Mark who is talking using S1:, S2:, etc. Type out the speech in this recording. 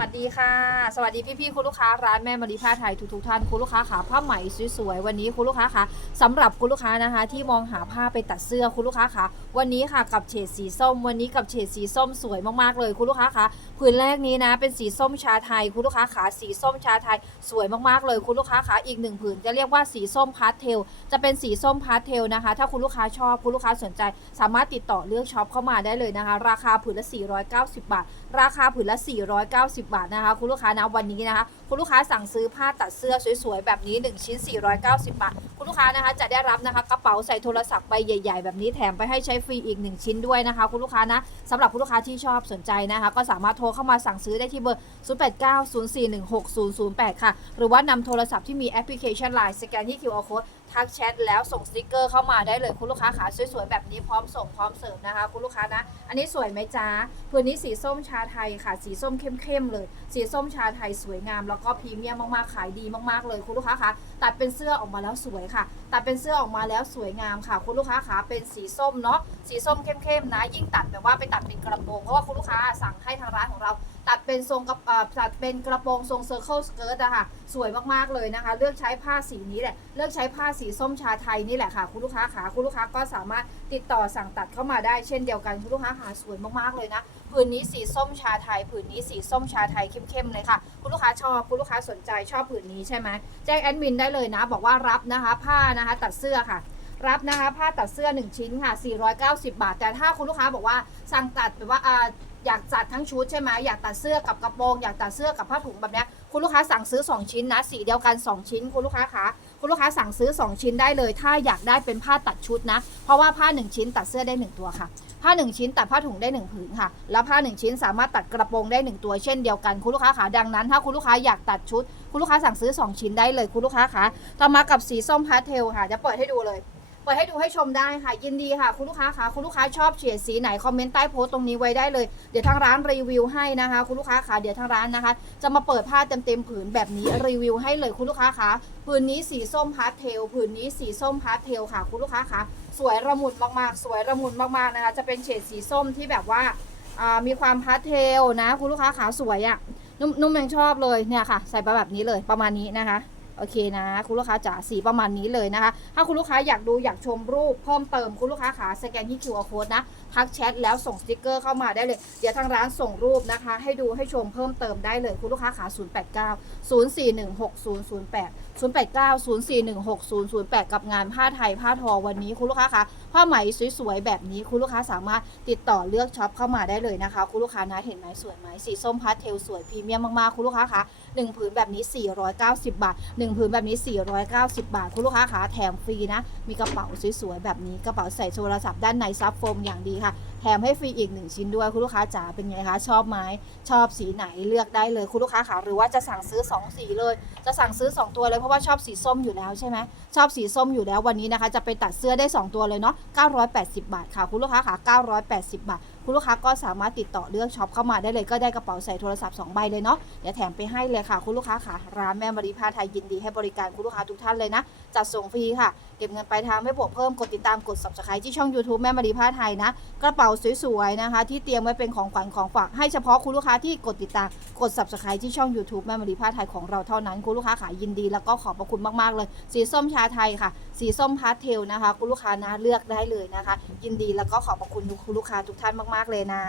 S1: สวัสดีค่ะ สวัสดีพี่ๆคุณลูกค้าร้านแม่มารีผ้าไทยทุกๆท่านคุณลูกค้าขาผ้าไหมสวยๆวันนี้คุณลูกค้าคะสำหรับคุณลูกค้านะคะ ที่มองหาผ้าไปตัดเสื้อคุณลูกค้าคะวันนี้ค่ะกับเฉดสีส้ม วันนี้กับเฉดสีส้มสวยมากๆเลยคุณลูกค้าคะผืนแรกนี้นะเป็นสีส้มชาไทยคุณลูกค้าขาสีส้มชาไทยสวยมากๆเลยคุณลูกค้าขาอีกหนึ่งผืนจะเรียกว่าสีส้มพาสเทลจะเป็นสีส้มพาสเทลนะคะ ถ้าคุณลูกค้าชอบคุณลูกค้าสนใจ สามารถติดต่อเลือกช็อปเข้ามาได้เลยนะคะ ราคาผืนละ 490 บาท ราคาผืนละ 490บาทนะคะ คุณลูกค้านะวันนี้นะคะ คุณลูกค้าสั่งซื้อผ้าตัดเสื้อสวยๆแบบนี้ 1 ชิ้น 490 บาท คุณลูกค้านะคะจะได้รับนะคะกระเป๋าใส่โทรศัพท์ใบใหญ่ ๆ แบบนี้แถมไปให้ใช้ฟรีอีก 1 ชิ้นด้วยนะคะ คุณลูกค้านะสำหรับคุณลูกค้าที่ชอบสนใจนะคะ ก็สามารถโทรเข้ามาสั่งซื้อได้ที่เบอร์ 0890416008 ค่ะ หรือว่านำโทรศัพท์ที่มีแอปพลิเคชัน Line สแกนที่ QR code ทักแชทแล้วส่งสติกเกอร์เข้ามาได้เลยคุณลูกค้าขาสวยๆแบบนี้พร้อมส่งพร้อมเสร์ฟนะคะ คุณลูกค้านะ อันนี้สวยไหมจ๊ะพื้นนี้สีส้มชาไทยค่ะ สีส้มเข้มๆเลย สีส้มชาไทยสวยงาม แล้วก็พรีเมียมมากๆขายดีมากๆเลยคุณลูกค้าคะตัดเป็นเสื้อออกมาแล้วสวยค่ะ ตัดเป็นเสื้อออกมาแล้วสวยงามค่ะ คุณลูกค้าขาเป็นสีส้มเนาะสีส้มเข้มๆนะ ยิ่งตัดแบบว่าไปตัดเป็นกระโปรงเพราะว่าคุณลูกค้าสั่งให้ทางร้านของเรา ตัดเป็นทรงกระตัดเป็นกระโปรงทรงเซอร์เคิลสเกิร์ตอะค่ะ สวยมากๆเลยนะคะ เลือกใช้ผ้าสีนี้แหละ เลือกใช้ผ้าสีส้มชาไทยนี่แหละค่ะ คุณลูกค้าขาคุณลูกค้าก็สามารถติดต่อสั่งตัดเข้ามาได้เช่นเดียวกันคุณลูกค้าหาสวยมากๆเลยนะผืนนี้สีส้มชาไทยผืนนี้สีส้มชาไทยเข้มๆเลยค่ะ คุณลูกค้าชอบคุณลูกค้าสนใจชอบผืนนี้ใช่ไหมแจ้งแอดมินได้เลยนะ บอกว่ารับนะคะผ้านะคะตัดเสื้อค่ะรับนะคะผ้าตัดเสื้อ 1 ชิ้นค่ะ 490 บาท แต่ถ้าคุณลูกค้าบอกว่าสั่งตัดแบบว่า อยากจัดทั้งชุดใช่ไหมอยากตัดเสื้อกับกระโปรงอยากตัดเสื้อกับผ้าถุงแบบเนี้ยคุณลูกค้าสั่งซื้อ 2 ชิ้นนะสีเดียวกัน 2 ชิ้น คุณลูกค้าคะคุณลูกค้าสั่งซื้อ 2 ชิ้นได้เลย ถ้าอยากได้เป็นผ้าตัดชุดนะ เพราะว่าผ้า 1 ชิ้นตัดเสื้อได้ 1 ตัวค่ะ ผ้า 1 ชิ้นตัดผ้าถุงได้ 1 ผืนค่ะ แล้วผ้า 1 ชิ้นสามารถตัดกระโปรงได้ 1 ตัวเช่นเดียวกันคุณลูกค้าขาดังนั้น ถ้าคุณลูกค้าอยากตัดชุด คุณลูกค้าสั่งซื้อ 2 ชิ้นได้เลยคุณลูกค้าคะต่อมากับสีส้มพาสเทลค่ะจะเปิดให้ดูเลยเปิดให้ดูให้ชมได้ค่ะ ยินดีค่ะ คุณลูกค้าคะคุณลูกค้าชอบเฉดสีไหนคอมเมนต์ใต้โพสต์ตรงนี้ไว้ได้เลยเดี๋ยวทางร้านรีวิวให้นะคะ คุณลูกค้าคะเดี๋ยวทางร้านนะคะ จะมาเปิดผ้าเต็มๆผืนแบบนี้รีวิวให้เลยคุณลูกค้าคะผืนนี้สีส้มพาสเทลผืนนี้สีส้มพาสเทลค่ะ คุณลูกค้าคะสวยระมุนมากๆ สวยระมุนมากๆนะคะ จะเป็นเฉดสีส้มที่แบบว่ามีความพาสเทลนะ คุณลูกค้าขาสวยอะ่ะนุ่มนุ่มยังชอบเลยเนี่ยค่ะ ใส่ไปแบบนี้เลยประมาณนี้นะคะ โอเคนะ คุณลูกค้าจ๋าสีประมาณนี้เลยนะคะ ถ้าคุณลูกค้าอยากดูอยากชมรูปเพิ่มเติมคุณลูกค้าขาสแกนที่ QR code นะทักแชทแล้วส่งสติกเกอร์เข้ามาได้เลย เดี๋ยวทางร้านส่งรูปนะคะ ให้ดูให้ชมเพิ่มเติมได้เลยคุณลูกค้าขา 089 0416008 089 0416008 กับงานผ้าไทยผ้าทอวันนี้คุณลูกค้าคะผ้าไหมสวยๆแบบนี้คุณลูกค้าสามารถติดต่อเลือกช็อปเข้ามาได้เลยนะคะ คุณลูกค้านะเห็นไหมสวยไหมสีส้มพาสเทลสวยพรีเมียมมากๆคุณลูกค้าคะหนึ่งผืนแบบนี้ 490 บาทหนึ่งผืนแบบนี้ 490 บาท คุณลูกค้าขาแถมฟรีนะ มีกระเป๋าสวยๆแบบนี้ กระเป๋าใส่โทรศัพท์ด้านในซับโฟมอย่างดีค่ะ แถมให้ฟรีอีก 1 ชิ้นด้วย คุณลูกค้าจ๋าเป็นไงคะ ชอบไหมชอบสีไหนเลือกได้เลย คุณลูกค้าขาหรือว่าจะสั่งซื้อ 2 สีเลย จะสั่งซื้อ 2 ตัวเลยเพราะว่าชอบสีส้มอยู่แล้วใช่ไหมชอบสีส้มอยู่แล้ววันนี้นะคะ จะไปตัดเสื้อได้ 2 ตัวเลยเนาะ980 บาทค่ะ คุณลูกค้าขา980 บาท คุณลูกค้าก็สามารถติดต่อเลือกช็อปเข้ามาได้เลยก็ได้กระเป๋าใส่โทรศัพท์2ใบเลยเนาะเดี๋ยวแถมไปให้เลยค่ะ คุณลูกค้าค่ะ ร้านแม่มารีผ้าไทยยินดีให้บริการคุณลูกค้าทุกท่านเลยนะ จัดส่งฟรีค่ะ เก็บเงินปลายทางไม่บวกเพิ่มกดติดตามกด subscribe ที่ช่อง YouTube แม่มารีผ้าไทยนะ กระเป๋าสวยๆนะคะ ที่เตรียมไว้เป็นของขวัญของฝากให้เฉพาะคุณลูกค้าที่กดติดตามกด subscribe ที่ช่อง YouTube แม่มารีผ้าไทยของเราเท่านั้นคุณลูกค้าขายยินดีแล้วก็ขอบพระคุณมากๆเลย สีส้มชาไทยค่ะ สีส้มพาสเทลนะคะ คุณลูกค้านะเลือกได้เลยนะคะ ยินดีแล้วก็ขอบพระคุณคุณลูกค้าทุกท่านมาก ๆ เลยนะ